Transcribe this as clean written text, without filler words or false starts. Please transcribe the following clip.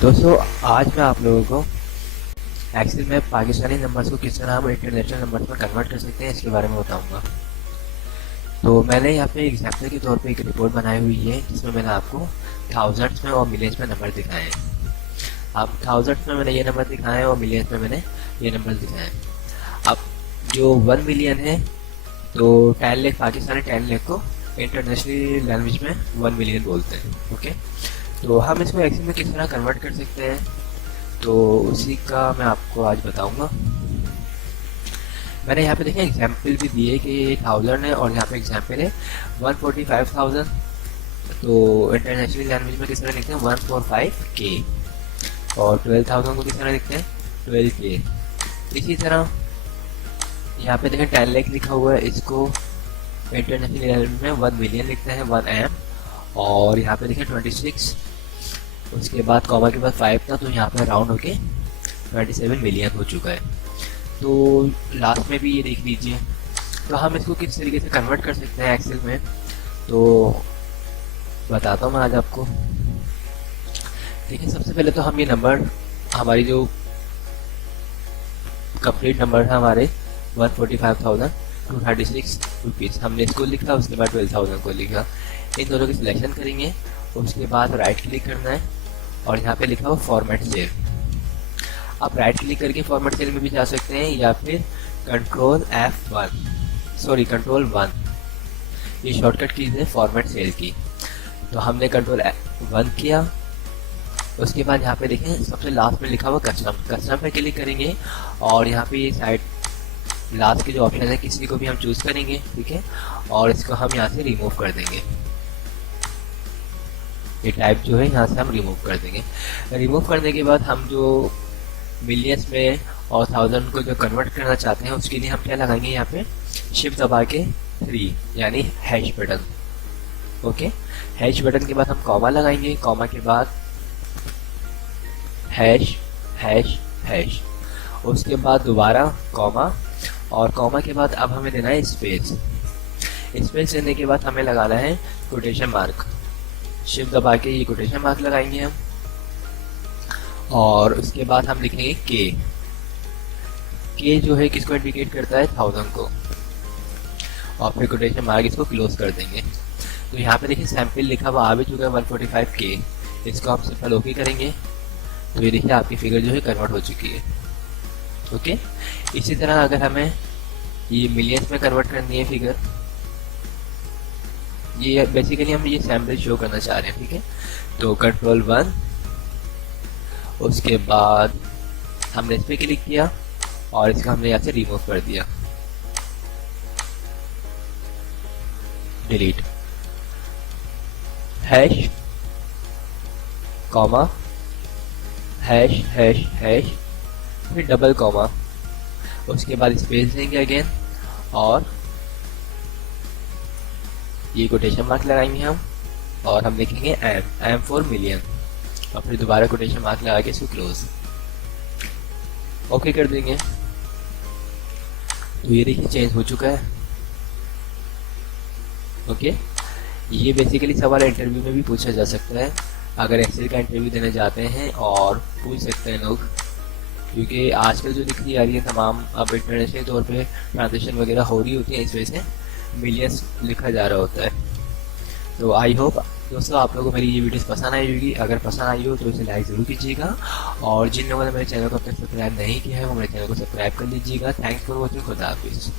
दोस्तों, आज मैं आप लोगों को एक्सेल में पाकिस्तानी नंबर्स को किस तरह हम इंटरनेशनल नंबर्स में कन्वर्ट कर सकते हैं इसके बारे में बताऊंगा। तो मैंने यहाँ पे एग्जाम्पल के तौर पे एक रिपोर्ट बनाई हुई है जिसमें मैंने आपको थाउजेंड्स में और मिलियंस में नंबर दिखाए हैं। अब थाउजेंड्स में मैंने ये नंबर दिखाए हैं और मिलियंस में मैंने ये नंबर दिखाए हैं। अब जो 1 मिलियन है तो 10 लाख पाकिस्तानी 10 लाख को इंटरनेशनल लैंग्वेज में 1 मिलियन बोलते हैं। ओके, तो हम इसको एक्सेल में किस तरह कन्वर्ट कर सकते हैं तो उसी का मैं आपको आज बताऊंगा। मैंने यहाँ पे देखिए एग्जाम्पल भी दिए कि 1000 है और यहाँ पे एग्जाम्पल है 145,000। तो इंटरनेशनल लैंग्वेज में किस तरह लिखते हैं 145K और 12,000 को किस तरह लिखते हैं 12K। इसी तरह यहाँ पे देखें 10 लाख लिखा हुआ है, इसको इंटरनेशनल लैंग्वेज में 1 मिलियन लिखते हैं 1M। और यहाँ पे देखें 26, उसके बाद कॉमा के बाद 5 था तो यहाँ पे राउंड होके 27 मिलियन हो चुका है। तो लास्ट में भी ये देख लीजिए। तो हम इसको किस तरीके से कन्वर्ट कर सकते हैं एक्सेल में तो बताता हूँ मैं आज आपको। देखिए, सबसे पहले तो हम ये नंबर हमारी जो कंप्लीट नंबर था हमारे 145,236 रुपीज़ हमने इसको लिखा, उसके बाद 12,000 को लिखा। इन दोनों की सिलेक्शन करेंगे, उसके बाद राइट क्लिक करना है और यहाँ पे लिखा हुआ फॉर्मेट सेल। आप राइट क्लिक करके फॉर्मेट सेल में भी जा सकते हैं या फिर कंट्रोल 1 ये शॉर्टकट कीज है फॉर्मेट सेल की। तो हमने कंट्रोल 1 किया, उसके बाद यहाँ पे देखें सबसे लास्ट में लिखा हुआ कस्टम पे क्लिक करेंगे और यहाँ पे ये साइड लास्ट के जो ऑप्शन है किसी को भी हम चूज करेंगे, ठीक है, और इसको हम यहाँ से रिमूव कर देंगे। ये टाइप जो है यहाँ से हम रिमूव कर देंगे। रिमूव करने के बाद हम जो मिलियंस में और 1000 को जो कन्वर्ट करना चाहते हैं उसके लिए हम क्या लगाएंगे, यहाँ पे शिफ्ट दबा के 3 यानी hash button. Okay, hash button के बाद हम कॉमा लगाएंगे, कॉमा के बाद हैश हैश हैश, उसके बाद दोबारा कॉमा और कॉमा के बाद अब हमें देना है स्पेस। स्पेस देने के बाद हमें लगाना है कोटेशन मार्क। शिफ्ट दबा के ये कोटेशन मार्क लगाएंगे हम और उसके बाद हम लिखेंगे के जो है किसको इंडिकेट करता है 1000 को, और फिर कोटेशन मार्क इसको क्लोज कर देंगे। तो यहाँ पे देखिए सैंपल लिखा हुआ आ भी चुका है 145K। इसको हम सिंपल ओके करेंगे तो ये देखिए आपकी फिगर जो है कन्वर्ट हो चुकी है। ओके, इसी तरह अगर हमें ये मिलियंस में कन्वर्ट करनी है फिगर, ये बेसिकली हम ये सैम्पल शो करना चाह रहे हैं, ठीक है। तो कंट्रोल 1, उसके बाद हमने इस पर क्लिक किया और इसका हमने यहाँ से रिमूव कर दिया, delete. Hash comma hash hash hash फिर डबल कॉमा, उसके बाद स्पेस देंगे अगेन और ये कोटेशन मार्क लगाएंगे हम और हम लिखेंगे एम फॉर मिलियन और फिर दोबारा कोटेशन मार्क लगा के इसको क्लोज ओके कर देंगे। तो ये देखिए चेंज हो चुका है। ओके, ये बेसिकली सवाल इंटरव्यू में भी पूछा जा सकता है अगर एक्सेल का इंटरव्यू देने जाते हैं, और पूछ सकते हैं लोग, क्योंकि आजकल जो दिखती आ रही है तमाम अब इंटरनेशनल तौर पे ट्रांजेक्शन वगैरह हो रही होती है, इस वजह से मिलियंस लिखा जा रहा होता है। तो आई होप दोस्तों आप लोगों को मेरी ये वीडियोस पसंद आई होगी। अगर पसंद आई हो तो इसे लाइक ज़रूर कीजिएगा और जिन लोगों ने मेरे चैनल को अब तक सब्सक्राइब नहीं किया है वो मेरे चैनल को सब्सक्राइब कर लीजिएगा। Thanks for watching. खुदा हाफिज़।